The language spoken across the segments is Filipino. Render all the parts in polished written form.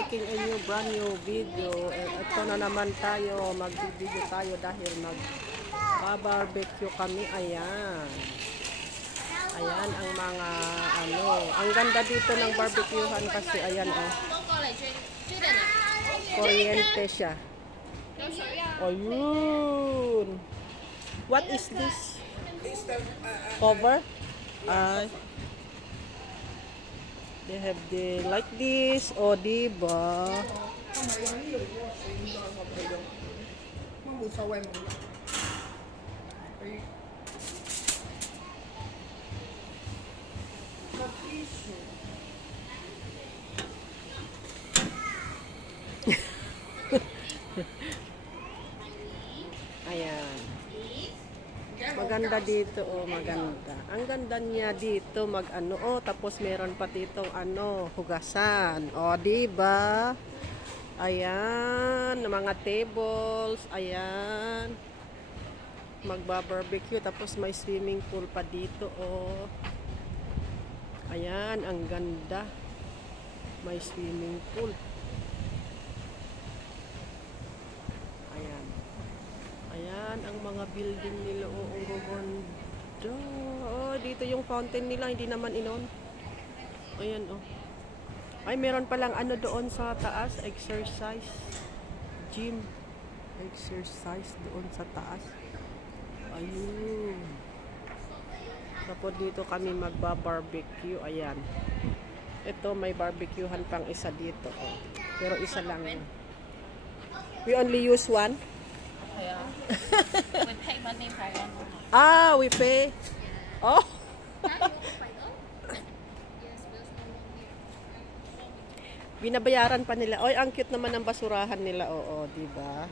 making a brand new video. Ito na naman tayo, mag-video tayo dahil mag-barbecue kami. Ayan. Ayan ang mga ang ganda dito ng barbecuehan kasi ayan kuryente siya. Ayun. What is this? Cover? They have the like this, o diba? Ayan. Maganda dito, maganda. Ang ganda niya dito, tapos meron pa ditong hugasan. O, diba? Ayan, mga tables, ayan. Magba-barbecue, tapos may swimming pool pa dito, Ayan, ang ganda. May swimming pool. Ayan. Ayan, ang mga building nila. Ang ganda. Dito yung fountain nila. Hindi naman inon. Ayan, Ay, meron palang doon sa taas. Exercise. Gym. Exercise doon sa taas. Ayun. Tapos dito kami magba-barbecue. Ayan. Ito, may barbecuehan pang isa dito. Pero isa lang. We only use one? Yeah. We pay money per we pay. Oh. Binabayaran pa nila. Oy, ang cute naman ng basurahan nila. Oo, diba?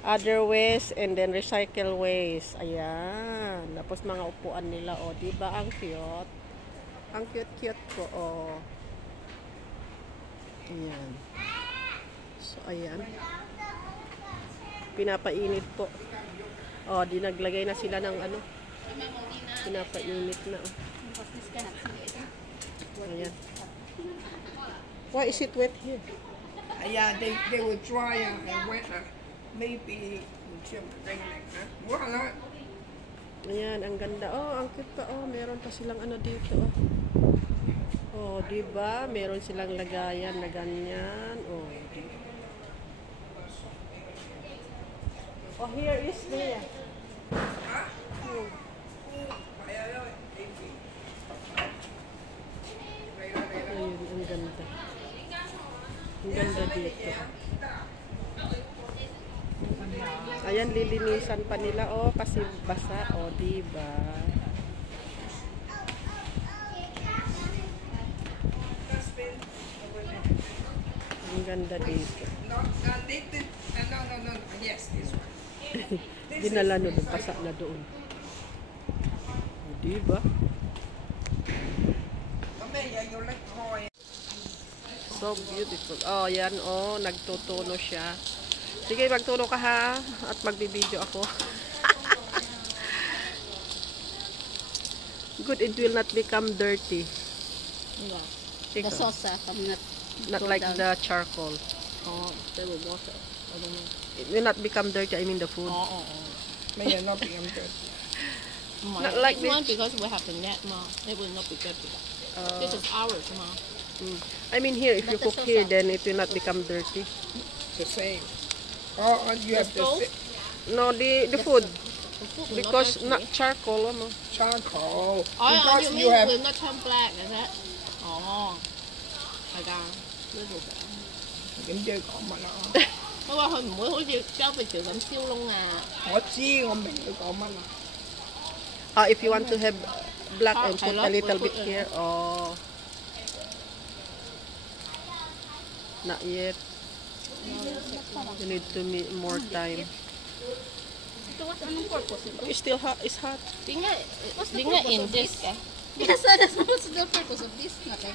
Other waste and then recycle waste. Ayan. Tapos mga upuan nila. Diba? Ang cute. Ang cute-cute ko. Ayan. So, ayan. Pinapainit po. Di naglagay na sila ng Pinapainit na. Ayan. Why is it wet here? Yeah, they were dry and wet. Maybe wala. Ayan, ang ganda. Ang cute pa. Meron pa silang dito. Diba? Meron silang lagayan na ganyan. Here is there. Ayun, ang ganda. Ang ganda dito. Ayan, lilinisan pa nila. Kasi basa. Diba? Ang ganda dito. No. Yes, this one. Dinala doon, pasa na doon. Diba? So beautiful. Yan nagtutuno siya. Sige, magtuno ka ha. At magbibideo ako. Good, it will not become dirty. Yeah. The sauce not like the charcoal. They will wash it. I don't know. It will not become dirty, I mean the food. May not become dirty. Not like this. Because we have the net, it will not be dirty. This is ours, I mean here, if you cook here, then it will not become dirty. The same. You have to say. No, the food. Because not charcoal, Charcoal. Because you have. Will not turn black, is it?係㗎，呢度㗎。點知佢講乜啦？我話佢唔會好似膠皮條咁燒窿啊！我知，我明佢講乜啦。If you want to have black and put a little bit here, not yet. You need to need more time. It's still hot. It's hot. Di nga in this ka? Yes, that's what's the purpose of this? Nothing.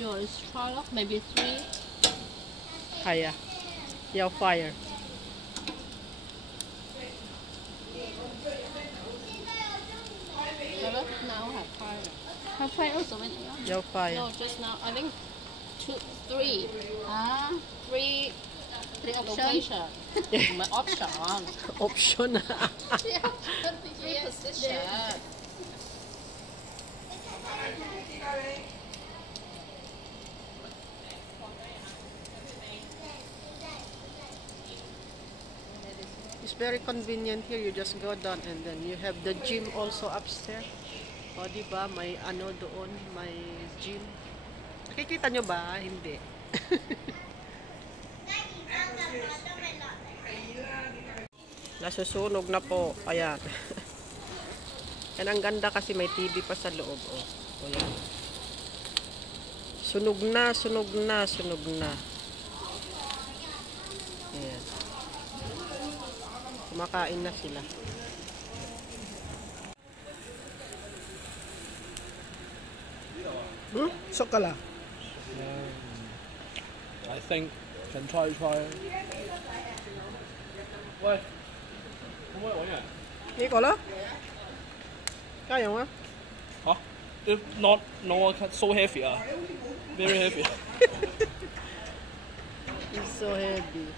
Yours, try maybe 3. Kaya. Your fire. Now have fire. Have fire also when Your fire. No, just now. I think three Three option. location. My option. Option na. Three position. It's very convenient here. You just go down and then you have the gym also upstairs. O, di ba? May ano doon, may gym. Nakikita nyo ba? Hindi. Nasusunog na po. Ayan. Yan ang ganda kasi may TV pa sa loob. O yan. Sunog na, sunog na, sunog na. Ayan. Kumakain na sila. Sokala. I think can try.喂，可唔可以揾人？呢個啦。加油啊！嚇？If not, no, so heavy 啊，very heavy。 It's so heavy.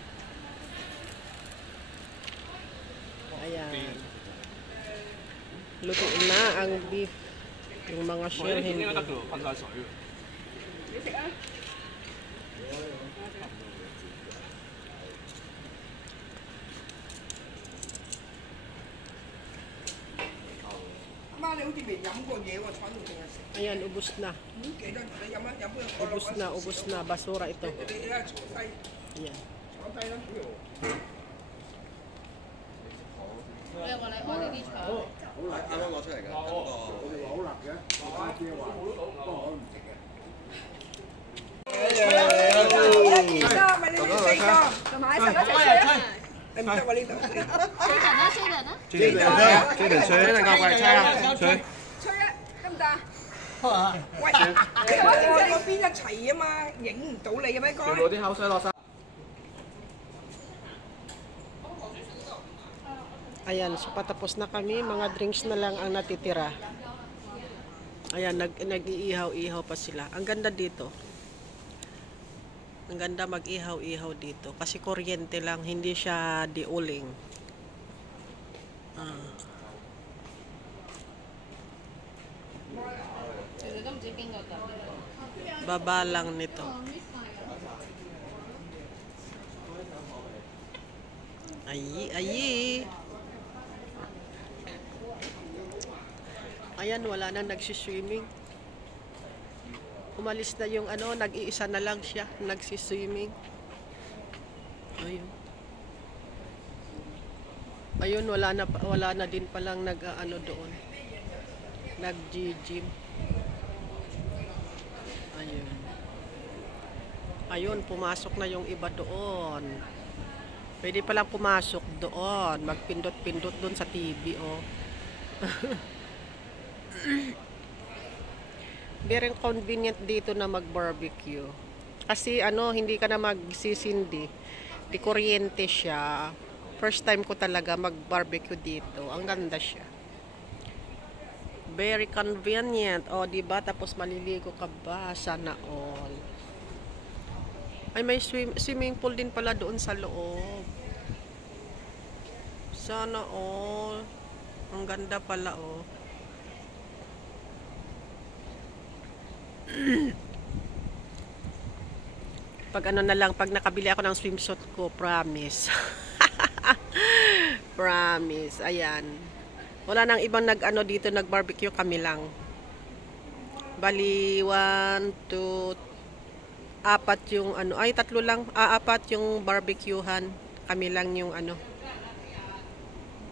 Ayan. Luto na ang beef. Yung mga 我 shell 呢件 hindi. 應該得㗎喎，噴晒水喎。阿媽你好似未飲過嘢喎，坐喺度成日食。 Ayan, ubos na. 記得你飲一飲嗰個 Ubos na, ubos na. Basura ito. 你而家坐低， Ayan. 坐低啦。我嚟我哋呢場。啱啱攞出嚟㗎，好辣嘅，花姐話不過我唔食嘅。咪你哋四個，同埋一齊吹啊！你唔得喎呢度。追人吹，一陣間過嚟吹啊！吹。吹啊，得唔得啊？喂，你可以喺嗰邊一齊啊嘛，影唔到你嘅咩哥？全部啲口水落晒。 Ayan, so patapos na kami. Mga drinks na lang ang natitira. Ayan, nag-iihaw-ihaw pa sila. Ang ganda dito. Ang ganda mag-ihaw-ihaw dito. Kasi kuryente lang, hindi siya diuling. Baba lang nito. Ayi. Ayan, wala na nagsiswimming. Umalis na yung ano, nag-iisa na lang siya, nagsiswimming. Ayun. Ayun, wala na din palang nag-ano doon. Nag-gym. Ayun. Ayun, pumasok na yung iba doon. Pwede palang pumasok doon. Magpindot-pindot doon sa TV, oh. Very convenient dito na mag-barbecue. Kasi ano, hindi ka na magsisindi. Di kuryente siya. First time ko talaga mag-barbecue dito. Ang ganda siya. Very convenient. O, diba? Tapos maliligo ka ba? Sana all. Ay, may swimming pool din pala doon sa loob. Sana all. Ang ganda pala, oh. Pag ano na lang, pag nakabili ako ng swimsuit ko, promise. Promise. Ayan. Wala nang ibang nag-ano dito, nag-barbecue, kami lang. Bali, 1, 2, 4 yung ano, ay 3 lang, 4 yung barbecuehan. Kami lang yung ano.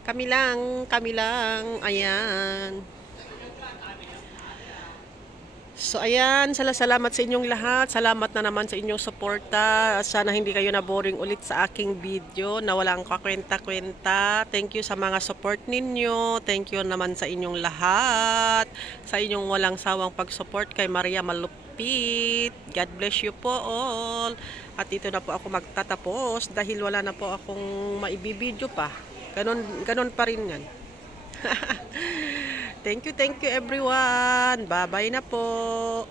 Kami lang, ayan. So ayan, salamat sa inyong lahat. Salamat na naman sa inyong suporta. Sana hindi kayo na-boring ulit sa aking video na walang kakwenta-kwenta. Thank you sa mga support ninyo. Thank you naman sa inyong lahat. Sa inyong walang sawang pag-support kay Maria Malupit. God bless you po all. At dito na po ako magtatapos dahil wala na po akong maibibideo pa. Ganon pa rin yan. Thank you everyone. Bye-bye na po.